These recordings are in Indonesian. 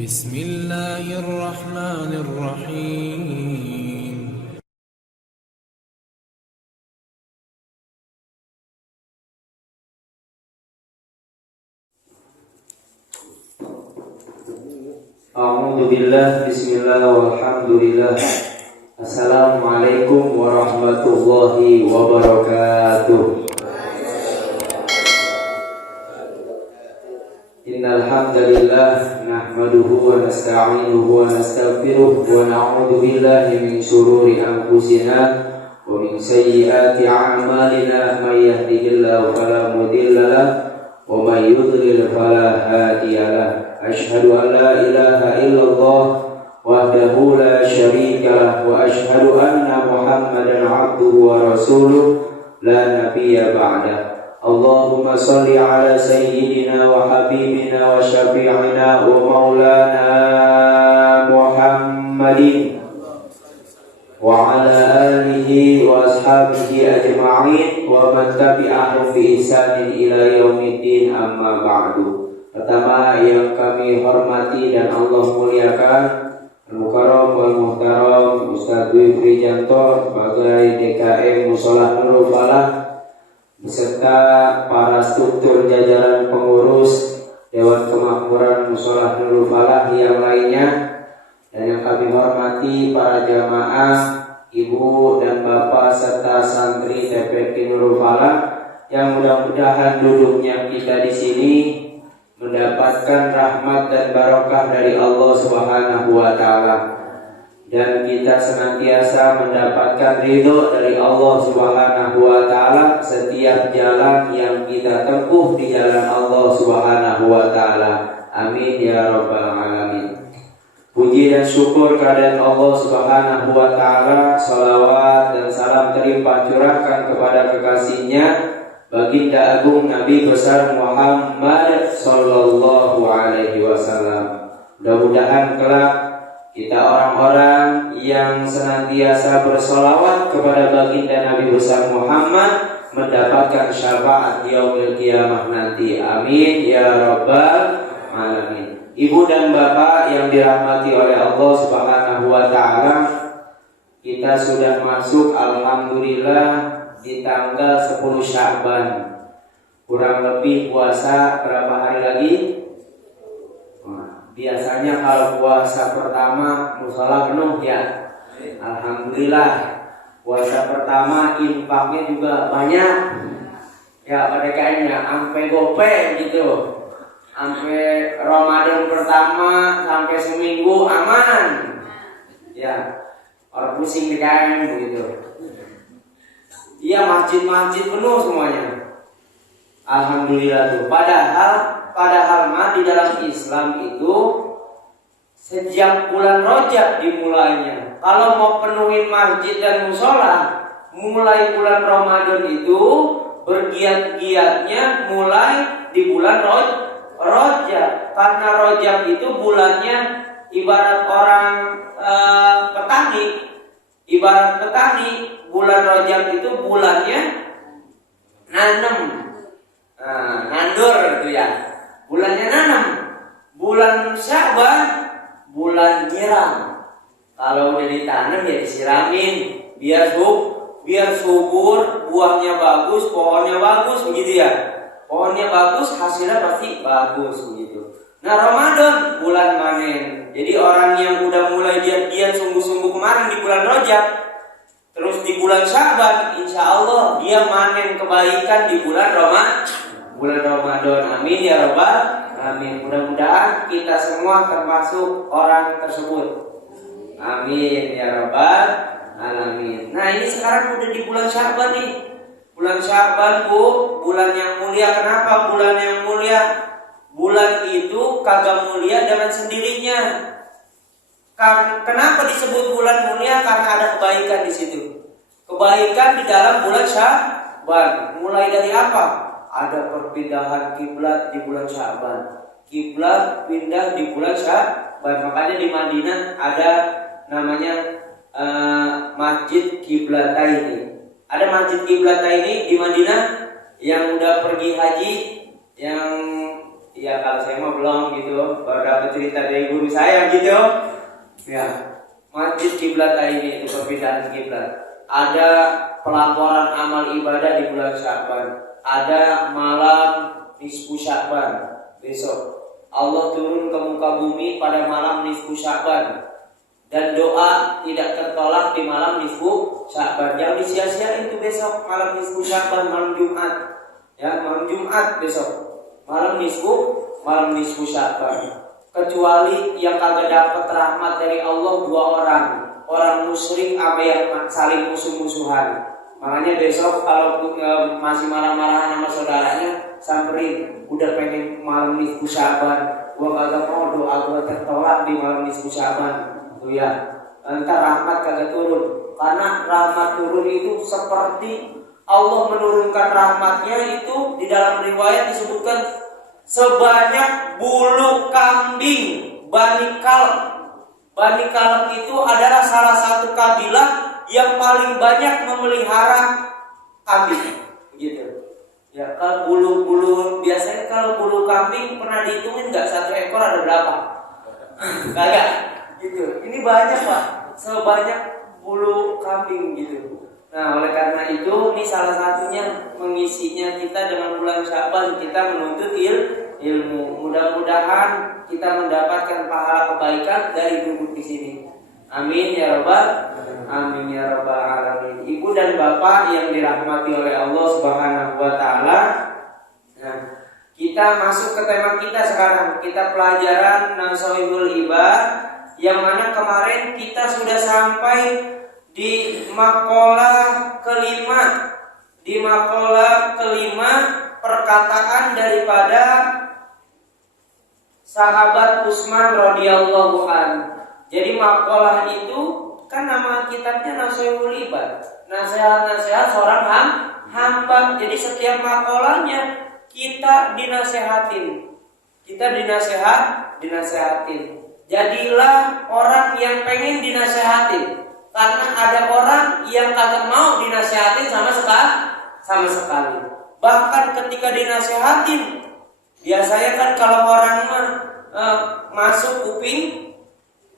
بسم الله الرحمن الرحيم. A'udzu billah, bismillah, walhamdulillah. Assalamualaikum warahmatullahi wabarakatuh. Innal hamdalillah nahmaduhu wa nasta'inuhu wa nastaghfiruh wa na'udzu billahi min shururi anfusina wa min sayyiati a'malina may yahdihillahu fala mudilla lahu wa may yudlil fala hadiya lahu. Asyhadu an la ilaha illallah wahdahu la syarika lah wa asyhadu anna Muhammadan abduhu wa rasuluh la nabiyya ba'da. Allahumma salli ala sayyidina wa habibina wa syafi'ina wa maulana Muhammadin wa ala alihi wa ashabihi ajma'in wa man tabi'ahum bi ihsanin ila yaumiddin, amma ba'du. Pertama yang kami hormati dan Allah muliakan, Al-Mukarram wal Muhtaram Ustaz Dwi Frijanto sebagai DKM Musholah Nurul Falah beserta para struktur jajaran pengurus Dewan Kemakmuran Musholah Nurul Falah yang lainnya, dan yang kami hormati para jamaah, ibu dan bapak serta santri TPQ Nurul Falah yang mudah-mudahan duduknya kita di sini mendapatkan rahmat dan barokah dari Allah Subhanahu wa taala, dan kita senantiasa mendapatkan ridho dari Allah Subhanahu wa taala setiap jalan yang kita tempuh di jalan Allah Subhanahu wa taala. Amin ya rabbal alamin. Puji dan syukur kehadirat Allah Subhanahu wa taala, salawat dan salam terlimpah curahkan kepada kekasihnya Baginda Agung Nabi besar Muhammad sallallahu alaihi wasallam. Mudah-mudahan kelak kita orang-orang yang senantiasa bersolawat kepada Baginda Nabi besar Muhammad mendapatkan syafaat yaumil qiyamah nanti. Amin ya rabbal alamin. Ibu dan bapak yang dirahmati oleh Allah Subhanahu wa taala, kita sudah masuk alhamdulillah di tanggal 10 Sya'ban. Kurang lebih puasa berapa hari lagi? Biasanya kalau puasa pertama mushola penuh ya. Alhamdulillah. Puasa pertama infaknya juga banyak. Ya, PDKM-nya sampai gope gitu. Sampai Ramadan pertama sampai seminggu aman. Ya, orang pusing PDKM begitu. Iya, masjid-masjid penuh semuanya. Alhamdulillah tuh. Padahal mah di dalam Islam itu sejak bulan Rajab dimulainya. Kalau mau penuhin masjid dan mushola, mulai bulan Ramadan itu bergiat-giatnya mulai di bulan Rajab. Karena Rajab itu bulannya ibarat orang petani. Ibarat petani, bulan Rajab itu bulannya nanam, nandur gitu ya. Bulannya nanam. Bulan Sya'ban bulan nyiram. Kalau udah ditanam ya disiramin biar subur, buahnya bagus, pohonnya bagus begitu ya. Pohonnya bagus, hasilnya pasti bagus begitu. Nah, Ramadan bulan panen. Jadi orang yang udah mulai giat-giat sungguh-sungguh kemarin di bulan Rajab, terus di bulan Sya'ban, insya Allah dia manen kebaikan di bulan Ramadan. Amin ya rabbal alamin. Mudah-mudahan kita semua termasuk orang tersebut. Amin ya rabbal alamin. Nah, ini sekarang udah di bulan Sya'ban nih. Bulan Sya'ban, Bu, bulan yang mulia. Kenapa bulan yang mulia? Bulan itu kagak mulia dengan sendirinya. Kenapa disebut bulan mulia? Karena ada kebaikan di situ. Kebaikan di dalam bulan Sya'ban. Mulai dari apa? Ada perpindahan kiblat di bulan Sya'ban. Kiblat pindah di bulan Sya'ban. Makanya di Madinah ada namanya Masjid Qiblataini. Ada Masjid Qiblataini di Madinah. Yang udah pergi haji, yang Ya kalau saya mah belum gitu, baru dapat cerita dari guru saya gitu. Ya, masjid kiblat ini itu perpindahan kiblat. Ada pelaporan amal ibadah di bulan Sya'ban. Ada malam nisfu Sya'ban besok. Allah turun ke muka bumi pada malam nisfu Sya'ban. Dan doa tidak tertolak di malam nisfu Sya'ban. Jangan disia-siain itu besok malam nisfu Sya'ban, malam Jumat. Ya, malam Jumat besok. Malam nisfu Sya'ban. Kecuali yang kagak dapat rahmat dari Allah 2 orang. Orang musyrik sama yang saling musuh-musuhan. Makanya besok kalau masih marah-marahan sama saudaranya, samperin, udah pengen malam nisfu Sya'ban. Gua kagak mau doa gua tertolak di malam nisfu Sya'ban. Tuh ya, entar rahmat kagak turun. Karena rahmat turun itu seperti Allah menurunkan rahmatnya itu di dalam riwayat disebutkan sebanyak bulu kambing Bani Kalb. Bani Kalb itu adalah salah satu kabilah yang paling banyak memelihara kambing, gitu. Ya, kalau bulu biasanya kalau bulu kambing pernah dihitungin nggak 1 ekor ada berapa? Kagak, gitu. Ini banyak Pak, sebanyak bulu kambing gitu. Nah, oleh karena itu, ini salah satunya mengisinya kita dengan bulan Sya'ban, kita menuntut ilmu. Mudah-mudahan kita mendapatkan pahala kebaikan dari duduk di sini. Amin ya rabbal alamin. Ibu dan bapak yang dirahmati oleh Allah Subhanahu wa taala. Nah, kita masuk ke tema kita sekarang. Kita pelajaran Nasoibul Ibad, yang mana kemarin kita sudah sampai di maqalah kelima. Di maqalah kelima, perkataan daripada sahabat Utsman radhiyallahu an. Jadi maqalah itu kan nama kitabnya Nasoibul Ibad, nasihat-nasihat seorang hamba. Jadi setiap maqalahnya kita dinasehatin. Dinasehatin. Jadilah orang yang pengen dinasehatin. Karena ada orang yang kagak mau dinasehatin sama sekali. Bahkan ketika dinasehatin, biasanya kan kalau orang masuk kuping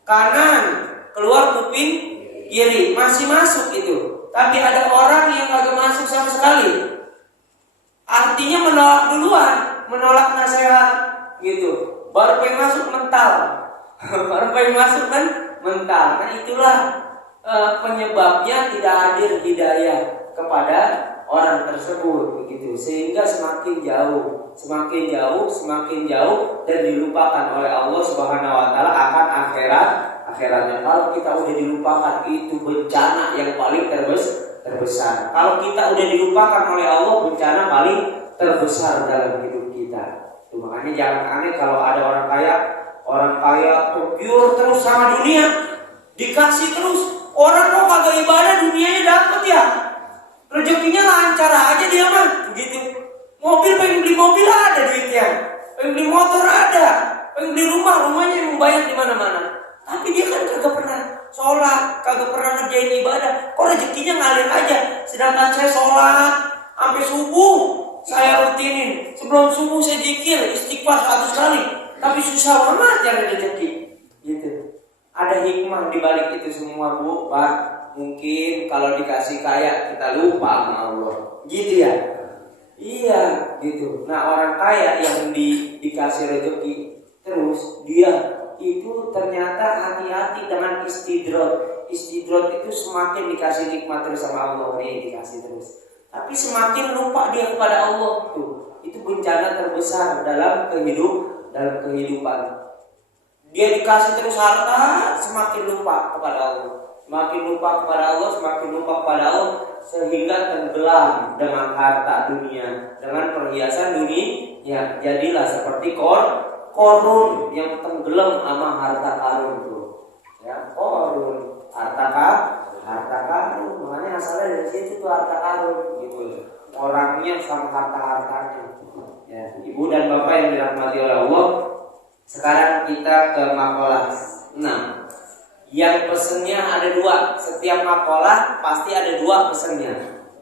kanan, keluar kuping kiri, masih masuk itu. Tapi ada orang yang kagak masuk sama sekali. Artinya menolak duluan, menolak nasihat gitu. Baru pengen masuk mental. Nah itulah penyebabnya tidak hadir hidayah kepada orang tersebut begitu, sehingga semakin jauh dan dilupakan oleh Allah Subhanahu wa taala akan akhiratnya. Kalau kita udah dilupakan, itu bencana yang paling terbesar. Kalau kita udah dilupakan oleh Allah, bencana paling terbesar dalam hidup kita. Tuh, makanya jangan aneh kalau ada orang kaya pure terus sama dunia, dikasih terus. Orang kok kagak ibadah, dunianya dapat ya, rezekinya lancar aja dia mah gitu. Mobil, pengen beli mobil ada duitnya, pengen beli motor ada, pengen beli rumahnya yang membayar di mana-mana. Tapi dia kan kagak pernah sholat, kagak pernah ngerjain ibadah. Kok rezekinya ngalir aja? Sedangkan saya sholat sampai subuh, saya rutinin. Sebelum subuh saya zikir, istighfar 100 kali. Tapi susah amat cari rezeki, gitu. Ada hikmah di balik itu semua, Bu, Pak. Mungkin kalau dikasih kaya kita lupa sama Allah, gitu ya. Iya, gitu. Nah, orang kaya yang dikasih rezeki terus, dia itu ternyata hati-hati dengan istidrot. Istidrot itu semakin dikasih nikmat terus sama Allah, nih dikasih terus. Tapi semakin lupa dia kepada Allah tuh. Itu bencana terbesar dalam kehidupan. Dia dikasih terus harta, semakin lupa kepada Allah. Semakin lupa kepada Allah, sehingga tenggelam dengan harta dunia, dengan perhiasan dunia. Ya, jadilah seperti Korun yang tenggelam sama harta karun tuh. Ya, Korun, harta karun. Makanya asalnya dari situ tuh harta karun gitu. Orangnya sama hartanya. Ya, Ibu dan Bapak yang dirahmati oleh Allah. Sekarang kita ke maqalah 6. Yang pesennya ada 2. Setiap maqalah pasti ada 2 pesennya.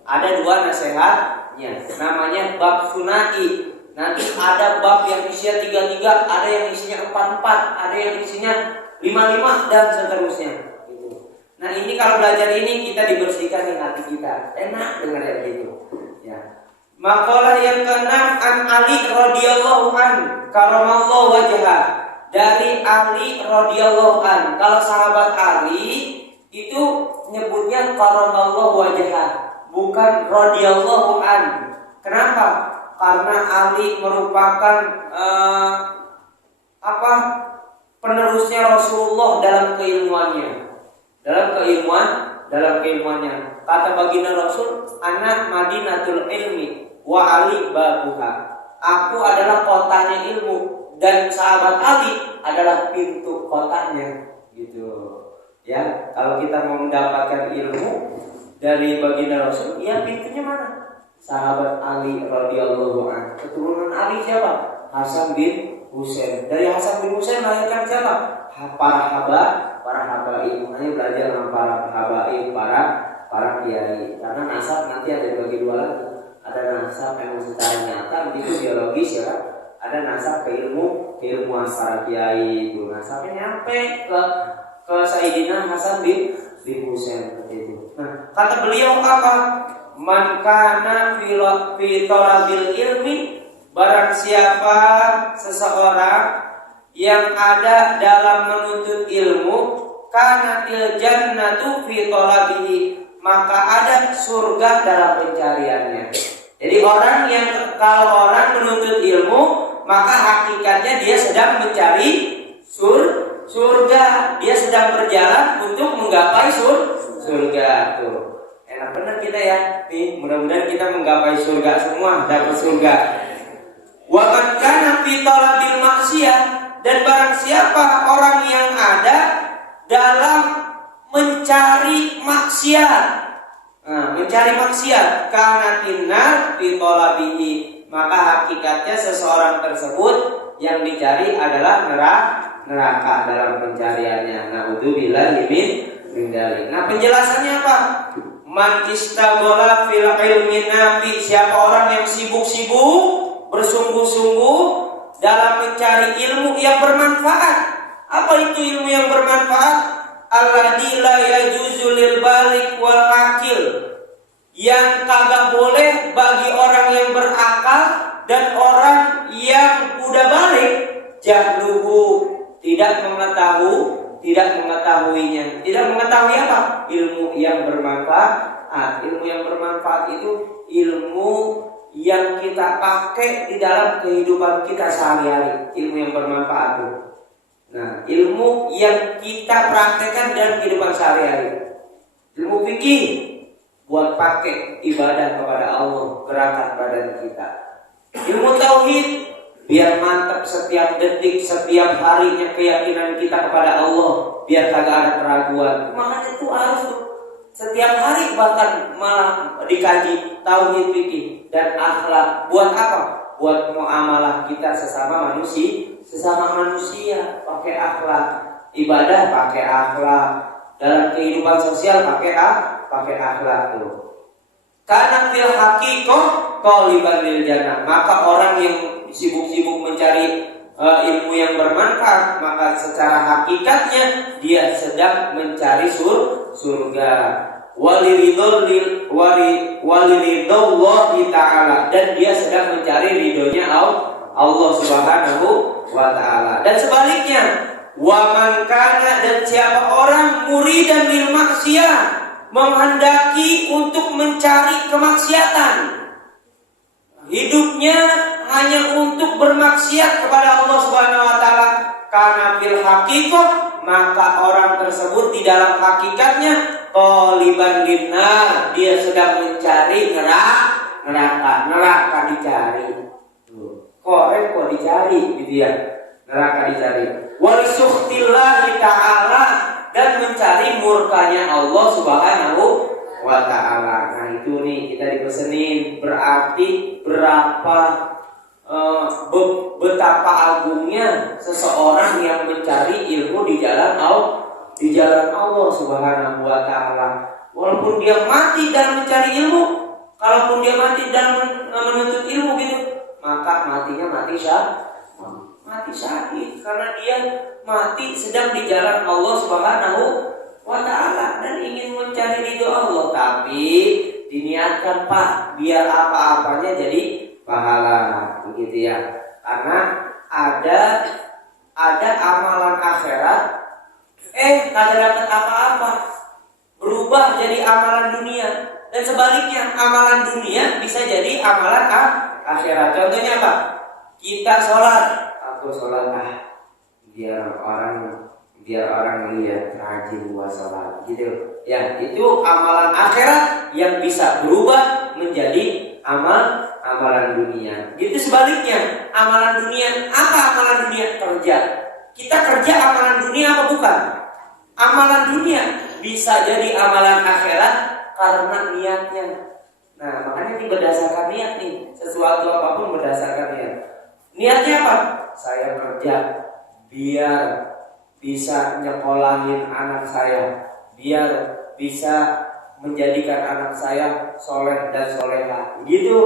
Ada 2 nasihatnya. Namanya bab sunai. Nanti ada bab yang isinya 33, ada yang isinya 44, ada yang isinya 55 dan seterusnya. Gitu. Nah ini kalau belajar ini kita dibersihkan di hati kita, enak dengar gitu. Ya. Makalah yang keenam an Ali radhiyallahu an karamallahu wajhah, dari Ali radhiyallahu an. Kalau sahabat Ali itu nyebutnya karamallahu wajhah, bukan radhiyallahu an. Kenapa? Karena Ali merupakan penerusnya Rasulullah dalam keilmuannya. Dalam keilmuannya. Kata baginda Rasul, anak Madinatul ilmi wa Ali babuha. Aku adalah kotanya ilmu dan sahabat Ali adalah pintu kotanya. Gitu. Ya, kalau kita mau mendapatkan ilmu dari baginda Rasul, ya pintunya mana? Sahabat Ali radhiyallahu anhu. Keturunan Ali siapa? Hasan bin Husain. Dari Hasan bin Husain melahirkan siapa? Para habaib. Makanya belajar dengan para habaib, para kiai. Karena nasab nanti ada dibagi dua lagi. Ada nasab yang secara nyata begitu biologis ya kan? Ada nasab keilmuan para kiai itu. Nasabnya nyampe ke Sayyidina Hasan bin Husain itu. Nah, kata beliau apa? Man kana fi talabil ilmi, barang siapa seseorang yang ada dalam menuntut ilmu, kana til jannatu fi talabihi, maka ada surga dalam pencariannya. Jadi kalau orang menuntut ilmu, maka hakikatnya dia sedang mencari surga, dia sedang berjalan untuk menggapai surga tuh. Enak benar kita ya. Nih, mudah-mudahan kita menggapai surga semua, dapat surga. Wa man kana fi talabil maksiyah, dan barang siapa orang yang ada dalam mencari maksiat. Nah, mencari maksiat kana tinnar fi talabihi, maka hakikatnya seseorang tersebut yang dicari adalah neraka dalam pencariannya. Na'udzubillahi min dzalik. Nah, penjelasannya apa? Man istaghala fil ilmi nafi, siapa orang yang sibuk-sibuk bersungguh-sungguh dalam mencari ilmu yang bermanfaat. Apa itu ilmu yang bermanfaat? Alladzi la yajuzu lil balik wal akil, yang kagak boleh bagi orang yang berakal dan orang yang udah balik, jahluhu, tidak mengetahuinya. Tidak mengetahui apa? Ilmu yang bermanfaat. Ilmu yang bermanfaat itu ilmu yang kita pakai di dalam kehidupan kita sehari-hari. Ilmu yang bermanfaat itu. Nah, ilmu yang kita praktekkan dalam kehidupan sehari-hari. Ilmu fikih buat pakai ibadah kepada Allah, gerakan badan kita. Ilmu tauhid biar mantap setiap detik, setiap harinya keyakinan kita kepada Allah, biar kagak ada keraguan. Makanya itu harus setiap hari bahkan malah dikaji tauhid fikih dan akhlak. Buat apa? Buat muamalah kita sesama manusia pakai akhlak, ibadah pakai akhlak, dalam kehidupan sosial pakai akhlak tuh. Karena fil haqiqah qaliban lil jannah, maka orang yang sibuk-sibuk mencari ilmu yang bermanfaat, maka secara hakikatnya dia sedang mencari surga. Waliridhallahi ta'ala, dan dia sedang mencari ridhonya Allah Subhanahu wa ta'ala. Dan sebaliknya, wa man kana, dan siapa orang muridan lil maksiyah, menghendaki untuk mencari kemaksiatan, hidupnya hanya untuk bermaksiat kepada Allah Subhanahu wa ta'ala, karena fil haqiqah, maka orang tersebut di dalam hakikatnya qaliban linnar, dia sedang mencari neraka dicari. Kok dicari gitu ya. Neraka dicari. Wa sukhtillahi ta'ala, dan mencari murkanya Allah Subhanahu wa ta'ala. Nah, itu nih kita dipesenin, berarti betapa agungnya seseorang yang mencari ilmu di jalan Allah Subhanahu wa ta'ala. Walaupun dia mati dalam mencari ilmu, kalaupun dia mati dalam menuntut ilmu gitu, maka matinya mati syahid, karena dia mati sedang di jalan Allah Subhanahu wa ta'ala dan ingin mencari ridho Allah. Tapi diniatkan Pak, biar apa-apanya jadi pahala, begitu ya. Karena ada amalan akhirat kagak dapat apa-apa, berubah jadi amalan dunia, dan sebaliknya amalan dunia bisa jadi amalan akhirat. Contohnya apa? Kita sholat, aku sholat biar orang lihat rajin gua sholat, gitu ya. Itu amalan akhirat yang bisa berubah menjadi amalan dunia. Gitu sebaliknya, amalan dunia, apa amalan dunia? Kerja. Kita kerja amalan dunia apa bukan? Amalan dunia bisa jadi amalan akhirat karena niatnya. Nah, makanya ini berdasarkan niat nih. Sesuatu apapun berdasarkan niat. Niatnya apa? Saya kerja biar bisa nyekolahin anak saya, biar bisa menjadikan anak saya soleh dan soleha. Gitu.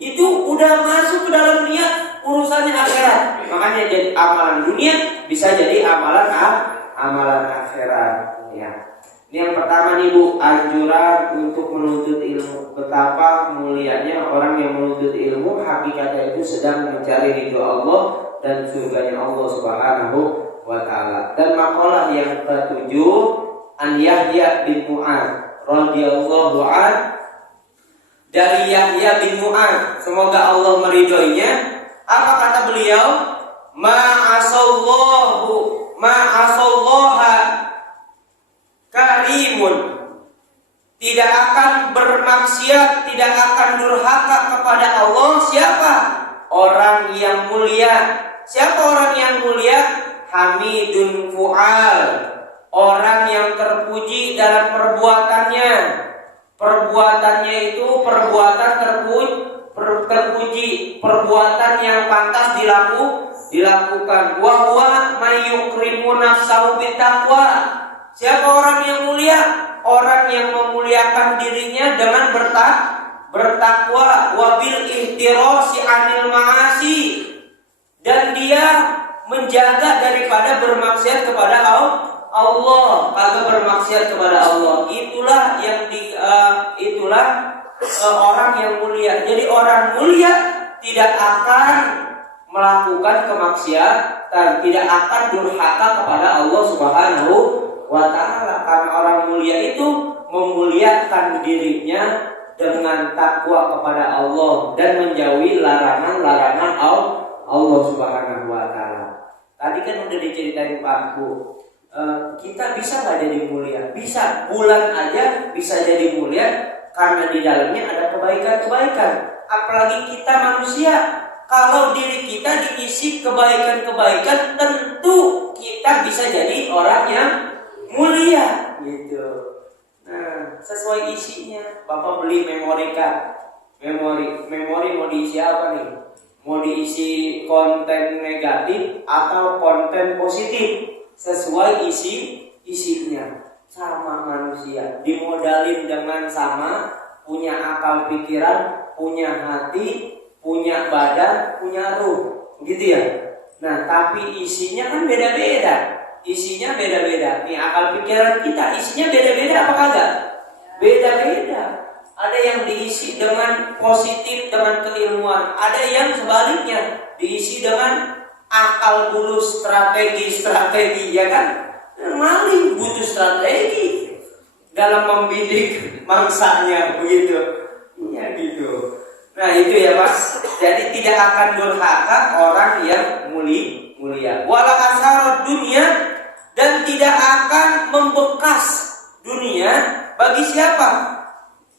Itu udah masuk ke dalam niat, urusannya akhirat. Makanya jadi amalan dunia bisa jadi amalan akhirat. Ya. Ini yang pertama nih Bu, anjuran untuk menuntut ilmu. Betapa mulianya orang yang menuntut ilmu, hakikatnya itu sedang mencari ridho Allah dan surganya Allah Subhanahu wa ta'ala. Dan makalah yang ke-7, an Yahya bin Mu'adz radhiyallahu anhu, dari Yahya bin Mu'adz, semoga Allah meridhoinya. Apa kata beliau? Ma'asallaha karimun, tidak akan bermaksiat, tidak akan durhaka kepada Allah. Siapa? Orang yang mulia. Siapa orang yang mulia? Hamidun fu'al, orang yang terpuji dalam perbuatannya. Perbuatannya itu perbuatan terpuji, perbuatan yang pantas dilakukan. Wa huwa may yukrimu nafsahu bittaqwa. Siapa orang yang mulia? Orang yang memuliakan dirinya dengan bertakwa, wabil ihtirasi anil ma'asi, dan dia menjaga daripada bermaksiat kepada Allah, kagak bermaksiat kepada Allah. Itulah orang yang mulia. Jadi orang mulia tidak akan melakukan kemaksiatan, tidak akan durhaka kepada Allah Subhanahu wa ta'ala. Karena orang mulia itu memuliakan dirinya dengan takwa kepada Allah dan menjauhi larangan-larangan Allah Subhanahu wa ta'ala. Tadi kan udah diceritain Pak Bu, kita bisa nggak jadi mulia? Bisa. Bulan aja bisa jadi mulia karena di dalamnya ada kebaikan-kebaikan. Apalagi kita manusia, kalau diri kita diisi kebaikan-kebaikan, tentu kita bisa jadi orang yang mulia, gitu. Nah, sesuai isinya. Bapak beli memori card, memori mau diisi apa nih? Mau diisi konten negatif atau konten positif? Sesuai isinya. Sama manusia, dimodalin dengan sama, punya akal pikiran, punya hati, punya badan, punya ruh, gitu ya. Nah, tapi isinya kan beda-beda. Isinya beda-beda. Nih, akal pikiran kita isinya beda-beda apa kagak? Beda-beda. Ada yang diisi dengan positif, dengan keilmuan. Ada yang sebaliknya, diisi dengan akal bulus, strategi, ya kan? Maling butuh strategi dalam membidik mangsanya, begitu. Ya gitu. Nah, itu ya Pak. Jadi tidak akan durhaka orang yang mulia. Wala asarud dunia, dan tidak akan membekas dunia bagi siapa?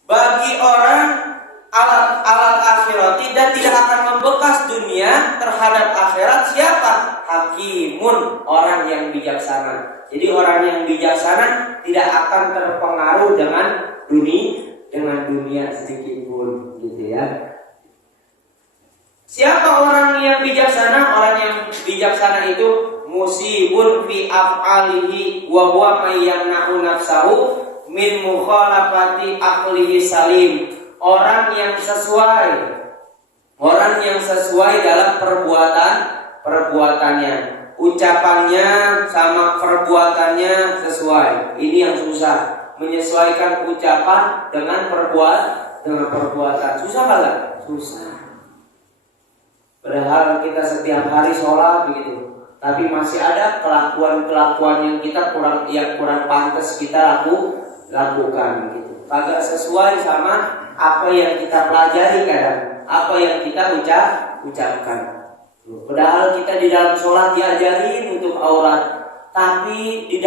Bagi orang alat akhirati, dan tidak akan membekas dunia terhadap akhirat siapa? Hakimun, orang yang bijaksana. Jadi orang yang bijaksana tidak akan terpengaruh dengan dunia sedikit pun, gitu ya. Siapa orang yang bijaksana? Orang yang bijaksana itu musibun fi af'alihi wa huwa may yamna'u nafsahu min mukhalafati aqlihi salim. Orang yang sesuai Orang yang sesuai dalam perbuatannya, ucapannya sama perbuatannya sesuai. Ini yang susah, menyesuaikan ucapan dengan perbuatan. Susah nggak? Susah. Padahal kita setiap hari sholat begitu, tapi masih ada kelakuan yang kita kurang pantas kita lakukan gitu. Kagak sesuai sama apa yang kita pelajari kadang. Apa yang kita ucapkan. Padahal kita di dalam sholat diajarin untuk aurat, tapi di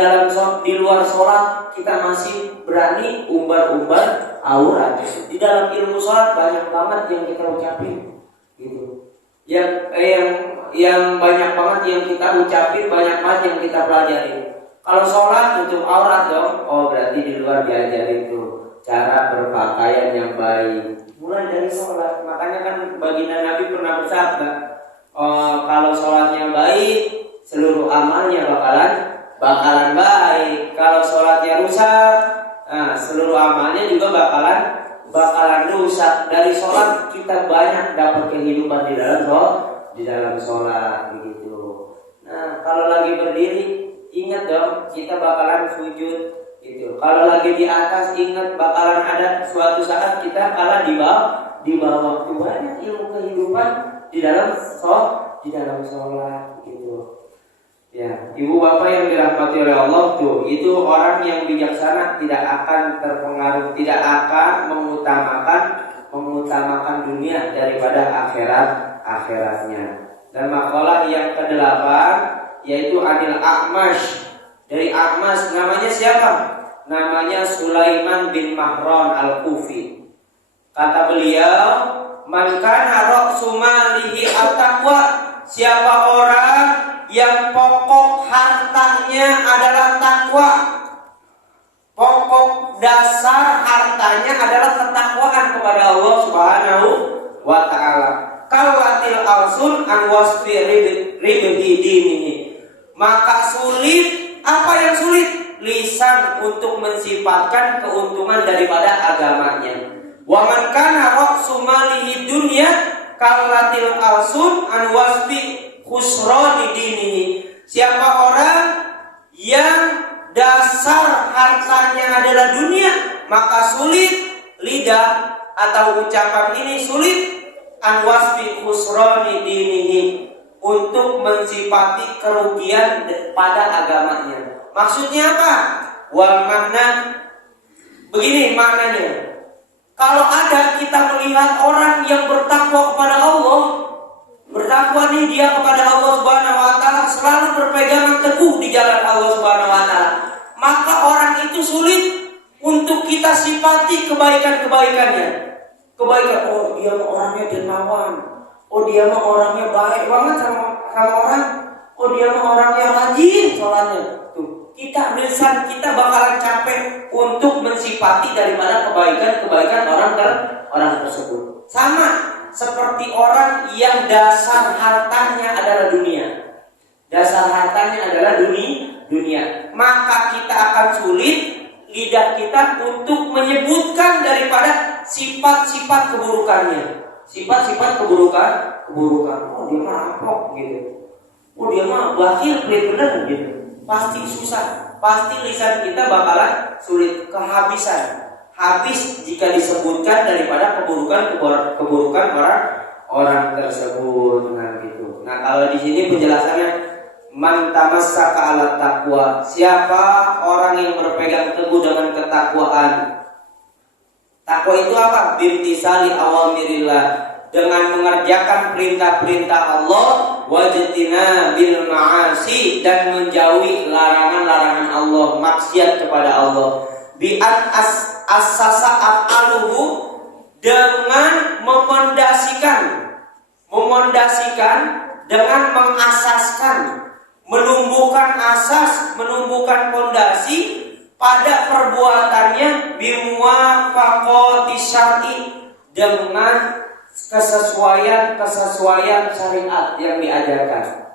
luar sholat kita masih berani umbar aurat. Di dalam ilmu sholat banyak banget yang kita ucapin, gitu. Yang banyak banget yang kita ucapin, banyak banget yang kita pelajari. Kalau sholat untuk aurat dong, oh berarti di luar diajarin tuh cara berpakaian yang baik. Mulai dari sholat, makanya kan baginda Nabi pernah bersabda, kalau sholatnya baik, seluruh amalnya bakalan baik. Kalau sholatnya rusak, seluruh amalnya juga bakalan rusak. Dari sholat kita banyak dapat kehidupan di dalam sholat begitu. Nah, kalau lagi berdiri, ingat dong kita bakalan sujud. Gitu. Kalau lagi di atas ingat bakalan ada suatu saat kita kalah di bawah. Banyak ilmu kehidupan di dalam sholat gitu. Ya, ibu bapak yang dirahmati oleh Allah tuh, itu orang yang bijaksana tidak akan terpengaruh, tidak akan mengutamakan dunia daripada akhiratnya. Dan makalah yang ke-8 yaitu Anil A'mash. Dari A'mash, namanya siapa? Namanya Sulaiman bin Mahran al-Kufi. Kata beliau, man kana ra'su malihi at-taqwa, siapa orang yang pokok hartanya adalah takwa, pokok dasar hartanya adalah ketakwaan kepada Allah Subhanahu wa ta'ala. Kawatil alsun an wasfi ribhi dinihi, maka sulit. Apa yang sulit? Lisan untuk mensifatkan keuntungan daripada agamanya. Wa man kana ra'su malihi dunya kallatil alsun an wasfi khusrani dinihi, siapa orang yang dasar hartanya adalah dunia, maka sulit lidah atau ucapan ini sulit an wasfi khusrani dinihi, untuk mensifati kerugian pada agamanya. Maksudnya apa? Wal makna begini maknanya. Kalau ada kita melihat orang yang bertakwa kepada Allah, bertakwa nih dia kepada Allah Subhanahu wa taala, selalu berpegangan teguh di jalan Allah Subhanahu wa taala, maka orang itu sulit untuk kita sifati kebaikan-kebaikannya. Kebaikan, oh dia mah orangnya dermawan, oh dia mah orangnya baik banget sama orang, oh dia mah orangnya rajin sholatnya. Tuh, lisan kita bakalan capek untuk mensifati daripada kebaikan orang tersebut. Sama seperti orang yang dasar hartanya adalah dunia. Dasar hartanya adalah dunia. Maka kita akan sulit lidah kita untuk menyebutkan daripada sifat-sifat keburukannya. Sifat-sifat keburukan. Oh dia mah rampok gitu. Oh dia mah bakhil, bener gitu. Pasti susah. Pasti lisan kita bakalan sulit, kehabisan. Habis jika disebutkan daripada keburukan orang tersebut. Nah gitu. Nah kalau di sini penjelasannya, man tamassaka ala taqwa, siapa orang yang berpegang teguh dengan ketakwaan. Takwa itu apa? Bimtisali awamirillah, dengan mengerjakan perintah-perintah Allah, wajtina bil ma'asi, dan menjauhi larangan-larangan Allah, maksiat kepada Allah. Bi'at asasa af'aluhu, dengan memondasikan dengan mengasaskan, menumbuhkan asas, menumbuhkan pondasi pada perbuatannya bimuwafaqati syar'i, dengan kesesuaian syariat yang diajarkan.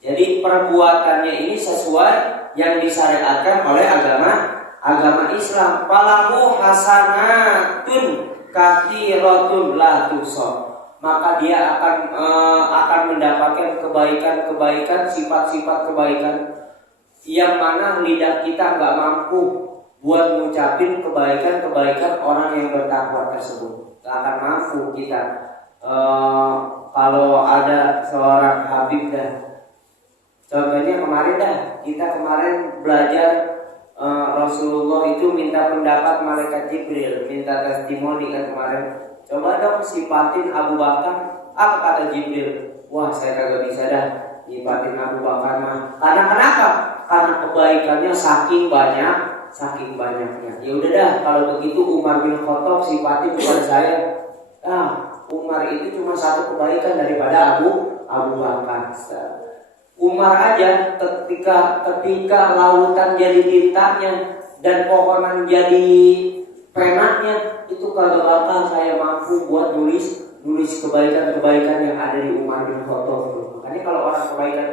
Jadi perbuatannya ini sesuai yang disyariatkan oleh agama Islam. Falahu hasanatun katsiratun la tuhsa, maka dia akan mendapatkan kebaikan-kebaikan, sifat-sifat kebaikan yang mana lidah kita nggak mampu buat ngucapin kebaikan-kebaikan orang yang bertakwa tersebut. Nggak akan mampu kita. Kalau ada seorang Habib contohnya kita kemarin belajar Rasulullah itu minta pendapat malaikat Jibril, minta testimoni kan kemarin. Coba dong sifatin Abu Bakar. Apa kata Jibril? Wah, saya kagak bisa dah sifatin Abu Bakar mah. Karena kenapa? Karena kebaikannya saking banyaknya. Ya udah dah, kalau begitu Umar bin Khattab sifatin kepada saya. Umar itu cuma satu kebaikan daripada Abu Bakar. Umar aja ketika lautan jadi tintanya dan pohonan jadi penaknya, itu kagak bakal saya mampu buat nulis kebaikan-kebaikan yang ada di Umar bin Khattab. Makanya kalau orang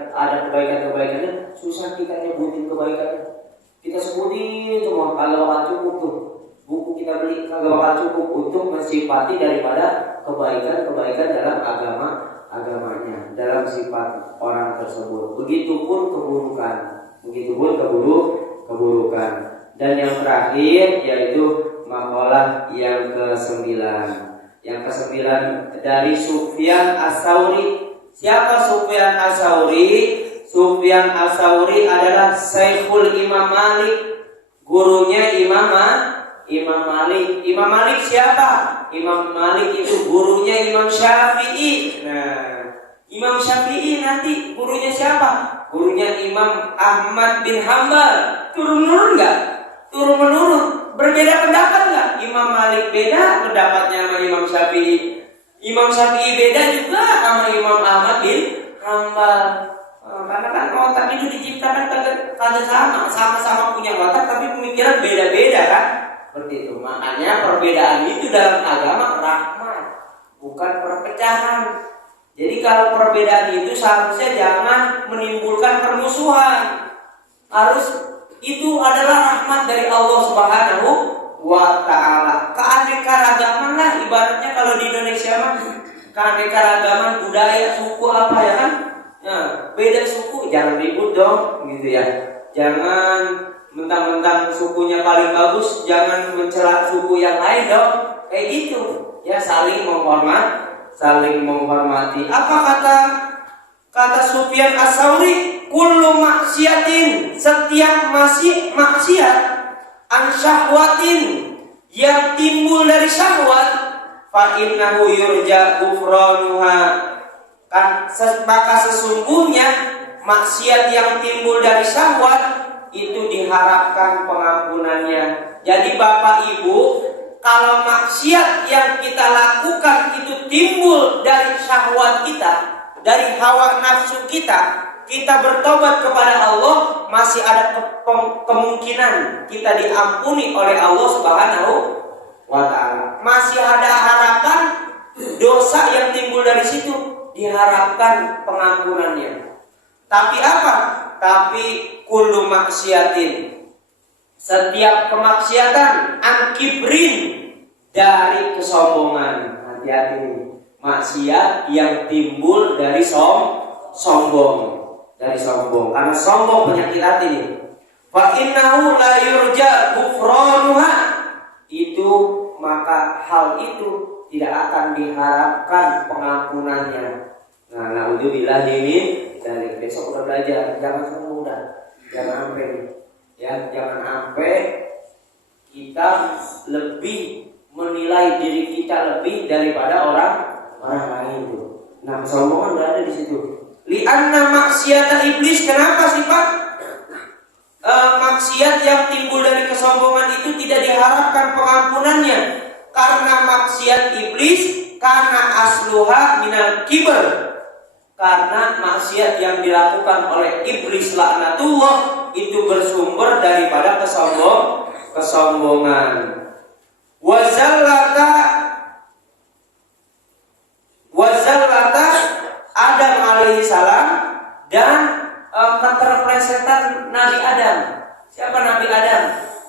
ada kebaikannya susah kita nyebutin kebaikannya. Kita sebutin semua kagak bakal cukup tuh. Buku kita beli kagak bakal cukup untuk mensifati daripada kebaikan dalam agamanya, dalam sifat orang tersebut. Begitupun keburukan. Dan yang terakhir yaitu makalah yang ke-9. Yang ke-9 dari Sufyan Ats-Tsauri. Siapa Sufyan Ats-Tsauri? Sufyan Ats-Tsauri adalah Syekhul Imam Malik, gurunya Imam Malik. Imam Malik siapa? Imam Malik itu gurunya Imam Syafi'i. Nah, Imam Syafi'i nanti gurunya siapa? Gurunya Imam Ahmad bin Hanbal. Turun-menurun enggak? Turun-menurun. Berbeda pendapat enggak? Imam Malik beda pendapatnya sama Imam Syafi'i. Imam Syafi'i beda juga sama Imam Ahmad bin Hanbal. Karena kan otak itu diciptakan kagak sama punya otak tapi pemikiran beda-beda kan? Seperti itu. Makanya perbedaan itu dalam agama rahmat, bukan perpecahan. Jadi kalau perbedaan itu seharusnya jangan menimbulkan permusuhan. Itu adalah rahmat dari Allah Subhanahu wa ta'ala. Keanekaragaman lah ibaratnya kalau di Indonesia mah keanekaragaman budaya, suku apa ya kan? Nah, beda suku jangan ribut dong gitu ya. Jangan mentang-mentang sukunya paling bagus, jangan mencela suku yang lain dong. Kayak gitu. Ya saling menghormati. Apa kata Sufyan Ats-Tsauri? Kullu maksiatin, setiap maksiat an syahwatin yang timbul dari syahwat, fa innahu yurja ghufranuha. Maka sesungguhnya maksiat yang timbul dari syahwat itu diharapkan pengampunannya. Jadi Bapak Ibu, kalau maksiat yang kita lakukan itu timbul dari syahwat kita, dari hawa nafsu kita bertobat kepada Allah, masih ada kemungkinan kita diampuni oleh Allah Subhanahu wa ta'ala. Masih ada harapan dosa yang timbul dari situ diharapkan pengampunannya. Tapi apa? Tapi kullu maksiatin, setiap kemaksiatan, an kibrin, dari kesombongan. Hati-hati, maksiat yang timbul dari sombong. Karena sombong penyakit hati ini. Fa innahu la yurja ghufranuha, itu maka hal itu tidak akan diharapkan pengampunannya. Nah, naudzubillah ini dari besok udah belajar, jangan mudah, jangan sampai kita lebih menilai diri kita lebih daripada orang lain itu. Nah, kesombongan udah ada di situ. Li'anna maksiat iblis, kenapa sih Pak? Maksiat yang timbul dari kesombongan itu tidak diharapkan pengampunannya. Karena maksiat iblis, karena asluha minal kibr. Karena maksiat yang dilakukan oleh iblis laknatullah itu bersumber daripada kesombongan. Wazallata Adam alaihi salam dan keterplesetan Nabi Adam. Siapa Nabi Adam?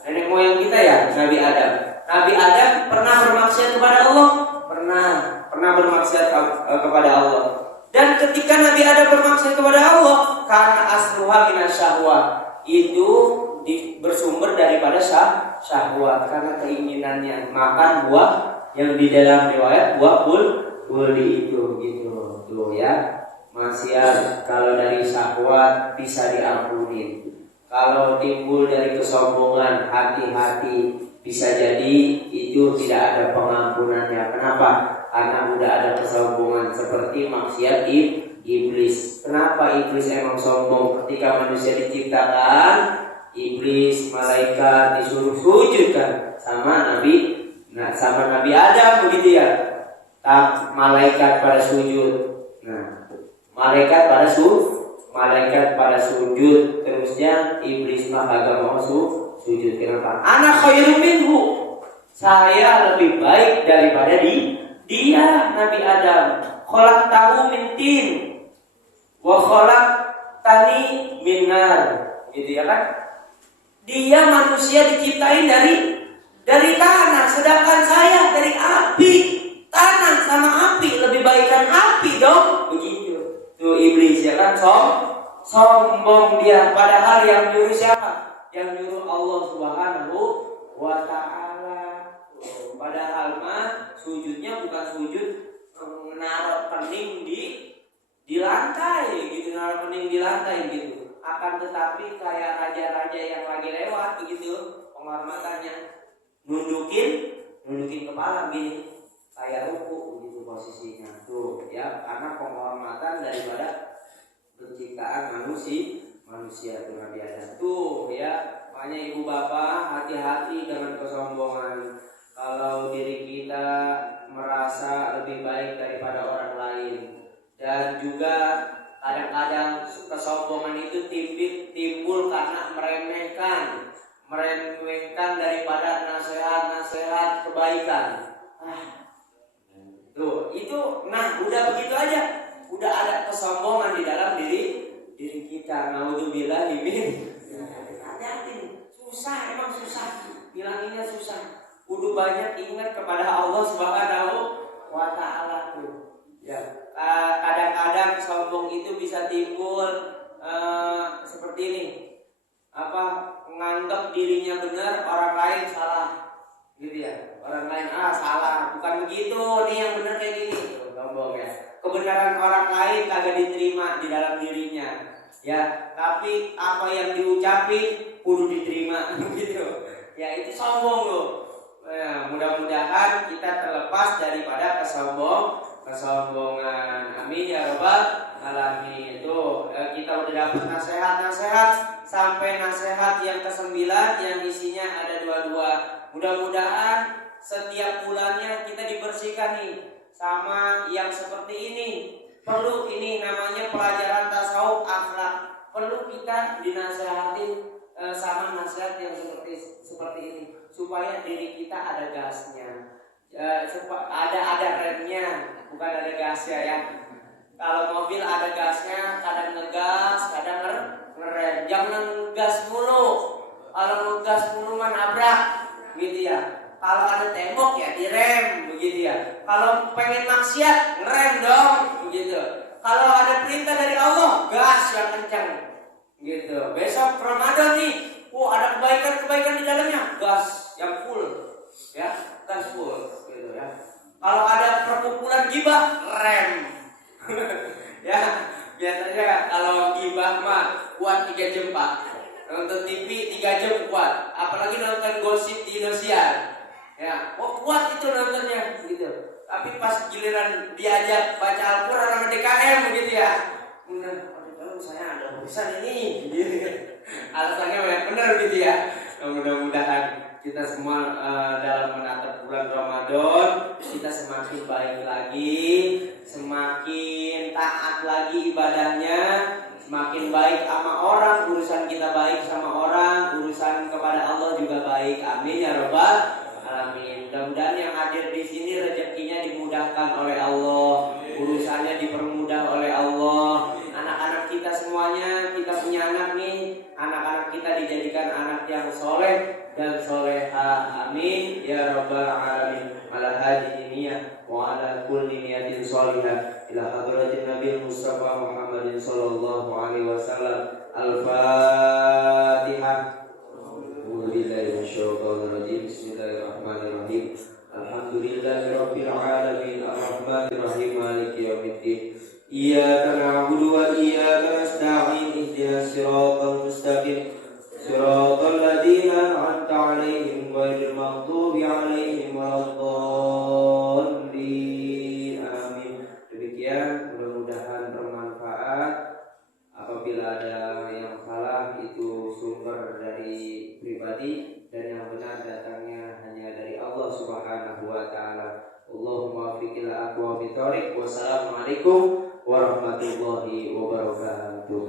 Nenek moyang kita ya, Nabi Adam. Nabi Adam pernah bermaksiat kepada Allah? pernah bermaksiat kepada Allah. Dan ketika Nabi Adam bermaksiat kepada Allah, karena asluha minasyahwah, itu bersumber daripada syahwat, karena keinginannya makan buah yang di dalam riwayat buah kuldi itu gitu. Tuh ya. Maksiat kalau dari syahwat bisa diampuni. Kalau timbul dari kesombongan, hati-hati, bisa jadi itu tidak ada pengampunannya. Kenapa? Karena udah ada kesombongan seperti maksiat iblis. Kenapa iblis emang sombong? Ketika manusia diciptakan, iblis, malaikat disuruh sujud kan sama Nabi Adam begitu ya. Malaikat pada sujud. Nah, malaikat pada sujud, terusnya iblis mah kagak mau sujud. Kenapa? Ana khairum minhu. Saya lebih baik daripada dia Nabi Adam. Khalaqtahu min tin wa khalaqtani min nar. Gitu ya kan? Dia manusia diciptain dari tanah, sedangkan saya dari api. Tanah sama api, lebih baikkan api dong. Begitu. Tuh iblis ya kan, sombong dia. Padahal yang nyuruh siapa? Yang nyuruh Allah Subhanahu wa ta'ala. Padahal mah sujudnya bukan sujud menaruh pening di lantai gitu, naruh pening di lantai gitu. Akan tetapi kayak raja-raja yang lagi lewat begitu, penghormatannya nundukin kepala gini. Kayak ruku gitu posisinya tuh ya, karena penghormatan daripada penciptaan manusia itu Nabi Adam tuh ya. Makanya ibu bapak hati-hati dengan kesombongan. Kalau diri kita merasa lebih baik daripada orang lain, dan juga kadang-kadang kesombongan itu timbul karena meremehkan daripada nasihat kebaikan. Tuh, itu udah begitu aja. Udah ada kesombongan di dalam diri kita. Naudzubillah min. Hati-hati. Emang susah. Bilanginnya susah. Kudu banyak ingat kepada Allah Subhanahu wa ta'ala tuh. Ya, kadang-kadang sombong itu bisa timbul seperti ini. Menganggap dirinya benar, orang lain salah. Gitu ya. Orang lain salah, bukan begitu, nih yang benar kayak gini. Sombong ya. Kebenaran orang lain kagak diterima di dalam dirinya. Ya, tapi apa yang diucapin kudu diterima gitu. Ya, itu sombong loh. Nah, mudah-mudahan kita terlepas daripada kesombongan. Amin ya rabbal alamin. Itu kita udah dapat nasihat sampai nasihat yang ke-9 yang isinya ada 22. Mudah-mudahan setiap bulannya kita dibersihkan nih sama yang seperti ini. Perlu ini namanya pelajaran tasawuf akhlak. Perlu kita dinasehati sama nasihat yang seperti ini supaya diri kita ada gasnya. Ada remnya, bukan ada gasnya ya. Kalau mobil ada gasnya, kadang ngegas, kadang ngerem. Jangan ngegas mulu. Kalau ngegas mulu mah nabrak, gitu ya. Kalau ada tembok ya direm, begitu ya. Kalau pengen maksiat, ngerem dong, begitu. Kalau ada perintah dari Allah, gas yang kencang, gitu. Besok Ramadan nih, ada kebaikan di dalamnya, gas yang full, ya, gas full, gitu ya. Kalau ada perkumpulan gibah, rem, ya. Biasanya kalau gibah mah kuat 3 jam Pak. Nonton TV 3 jam kuat, apalagi nonton gosip di Indosiar. Ya, kuat itu nontonnya gitu. Tapi pas giliran diajak baca Al-Qur'an sama DKM begitu ya. Saya ada urusan ini gitu. Alasannya yang benar gitu ya. Mudah-mudahan kita semua dalam menatap bulan Ramadan kita semakin baik lagi, semakin taat lagi ibadahnya, semakin baik sama orang, urusan kita baik sama orang, urusan kepada Allah juga baik. Amin ya rabbal alamin. Mudah-mudahan yang hadir di sini rezekinya dimudahkan oleh Allah, urusannya dipermudah oleh Allah. Anak-anak kita semuanya, kita punya anak nih, anak-anak kita dijadikan anak yang soleh dan soleha. Amin ya rabbal alamin. Ala hadhihi niyah wa kulli niyatin shalihah ila hadratin Nabi Mustafa Muhammadin sallallahu alaihi wasallam. Al-Fatihah. Bismillahirrahmanirrahim. Alhamdulillahirabbil alamin arrahmanir rahim maliki yaumiddin. Iyyaka na'budu wa iyyaka nasta'in ihdinas siratal mustaqim siratal ladzina an'amta 'alaihim ghairil maghdubi 'alaihim waladdallin. Amin. Demikian, mudah-mudahan bermanfaat. Apabila ada yang salah itu sumber dari pribadi dan yang benar datangnya hanya dari Allah Subhanahu wa taala. Allahumma waffiq ila aqwamit thoriq. Wassalamualaikum warahmatullahi wabarakatuh.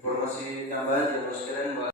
Informasi tambahan yang sekalian